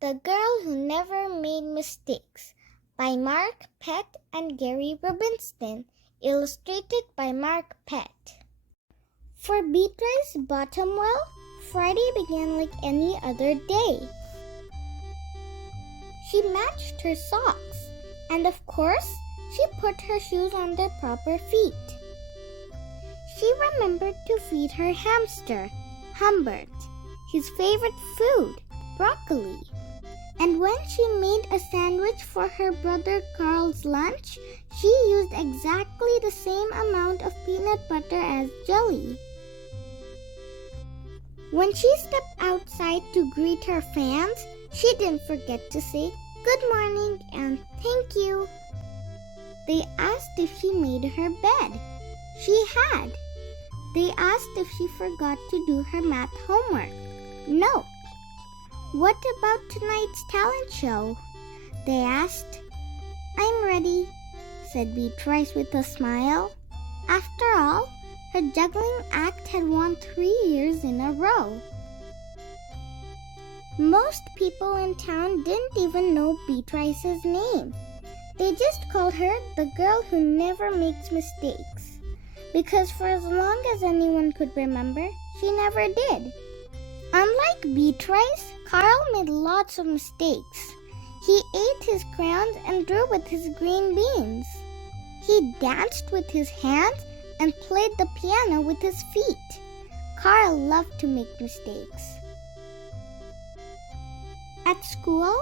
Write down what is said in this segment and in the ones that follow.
The Girl Who Never Made Mistakes by Mark Pett and Gary Rubinstein, illustrated by Mark Pett. For Beatrice Bottomwell, Friday began like any other day. She matched her socks, and of course, she put her shoes on their proper feet. She remembered to feed her hamster, Humbert, his favorite food, broccoli. And when she made a sandwich for her brother Carl's lunch, she used exactly the same amount of peanut butter as jelly. When she stepped outside to greet her fans, she didn't forget to say good morning and thank you. They asked if she made her bed. She had. They asked if she forgot to do her math homework. No. What about tonight's talent show? They asked. I'm ready, said Beatrice with a smile. After all, her juggling act had won 3 years in a row. Most people in town didn't even know Beatrice's name. They just called her the girl who never makes mistakes. Because for as long as anyone could remember, she never did. Unlike Beatrice, Carl made lots of mistakes. He ate his crayons and drew with his green beans. He danced with his hands and played the piano with his feet. Carl loved to make mistakes. At school,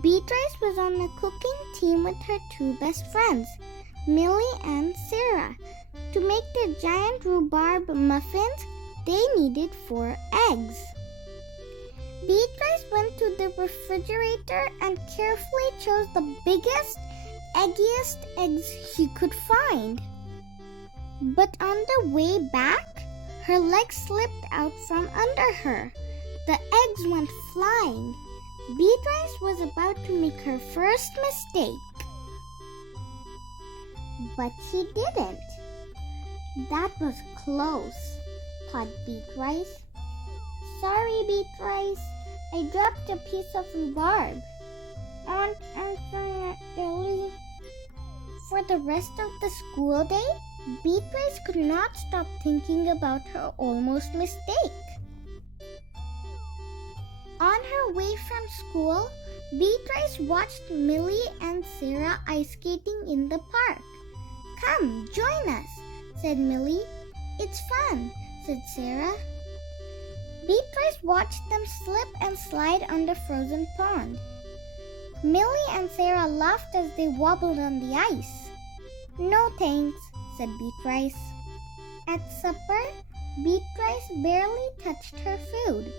Beatrice was on a cooking team with her 2 best friends, Millie and Sarah. To make the giant rhubarb muffins, they needed 4 eggs. Beatrice went to the refrigerator and carefully chose the biggest, eggiest eggs she could find. But on the way back, her legs slipped out from under her. The eggs went flying. Beatrice was about to make her first mistake. But she didn't. That was close, thought Beatrice. Sorry, Beatrice. I dropped a piece of rhubarb. Aunt Ellie. For the rest of the school day, Beatrice could not stop thinking about her almost mistake. On her way from school, Beatrice watched Millie and Sarah ice skating in the park. Come, join us, said Millie. It's fun, said Sarah. Beatrice watched them slip and slide on the frozen pond. Millie and Sarah laughed as they wobbled on the ice. No thanks, said Beatrice. At supper, Beatrice barely touched her food.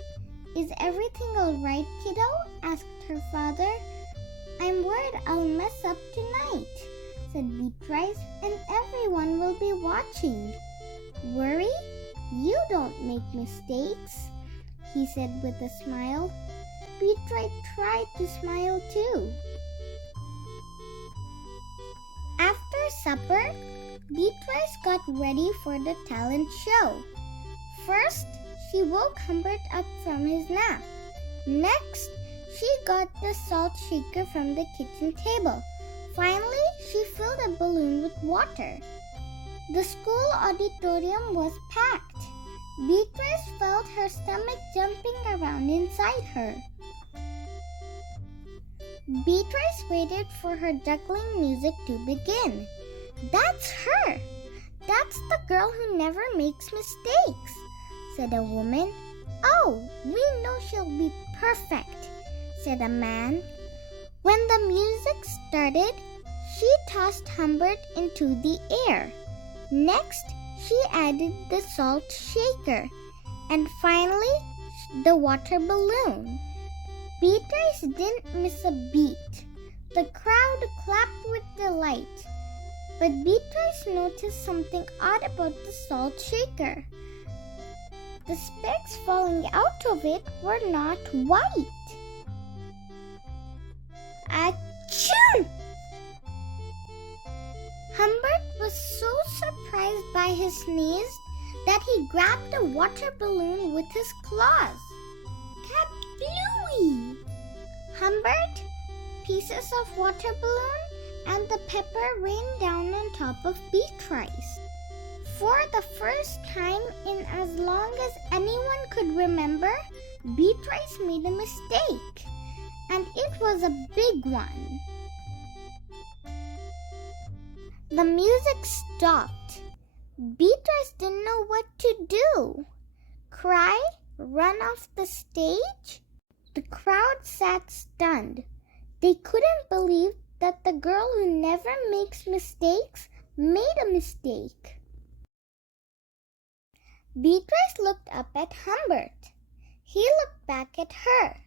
Is everything all right, kiddo? Asked her father. I'm worried I'll mess up tonight, said Beatrice, and everyone will be watching. Worry? You don't make mistakes, he said with a smile. Beatrice tried to smile too. After supper, Beatrice got ready for the talent show. First, she woke Humbert up from his nap. Next, she got the salt shaker from the kitchen table. Finally, she filled a balloon with water. The school auditorium was packed. Beatrice felt her stomach jumping around inside her. Beatrice waited for her juggling music to begin. That's her! That's the girl who never makes mistakes, said a woman. Oh, we know she'll be perfect, said a man. When the music started, she tossed Humbert into the air. Next, she added the salt shaker, and finally, the water balloon. Beatrice didn't miss a beat. The crowd clapped with delight. But Beatrice noticed something odd about the salt shaker. The specks falling out of it were not white. Achoo! Humbert was so surprised by his sneeze that he grabbed a water balloon with his claws. Kablooey! Humbert, pieces of water balloon, and the pepper rained down on top of Beatrice. For the first time in as long as anyone could remember, Beatrice made a mistake, and it was a big one. The music stopped. Beatrice didn't know what to do. Cry? Run off the stage? The crowd sat stunned. They couldn't believe that the girl who never makes mistakes made a mistake. Beatrice looked up at Humbert. He looked back at her.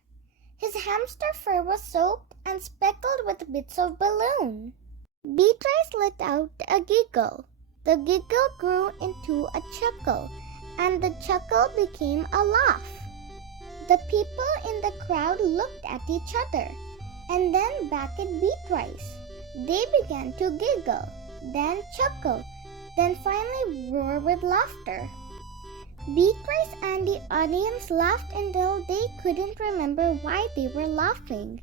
His hamster fur was soaked and speckled with bits of balloon. Beatrice let out a giggle. The giggle grew into a chuckle, and the chuckle became a laugh. The people in the crowd looked at each other, and then back at Beatrice. They began to giggle, then chuckle, then finally roar with laughter. Beatrice and the audience laughed until they couldn't remember why they were laughing.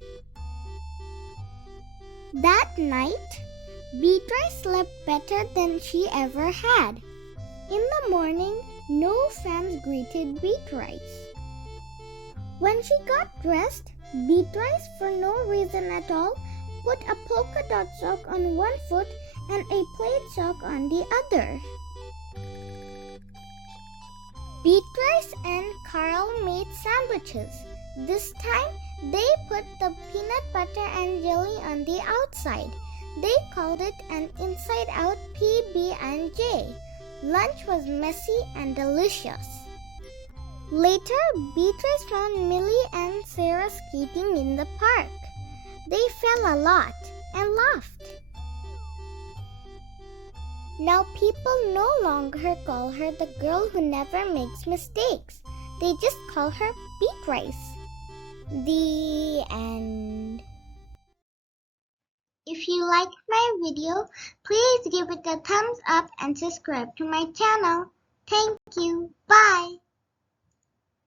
That night, Beatrice slept better than she ever had. In the morning, no fans greeted Beatrice. When she got dressed, Beatrice, for no reason at all, put a polka dot sock on one foot and a plaid sock on the other. Beatrice and Carl made sandwiches. This time, they put the peanut butter and jelly on the outside. They called it an inside-out PB&J. Lunch was messy and delicious. Later, Beatrice found Millie and Sarah skating in the park. They fell a lot and laughed. Now people no longer call her the girl who never makes mistakes. They just call her Beatrice. The end. If you liked my video, please give it a thumbs up and subscribe to my channel. Thank you. Bye.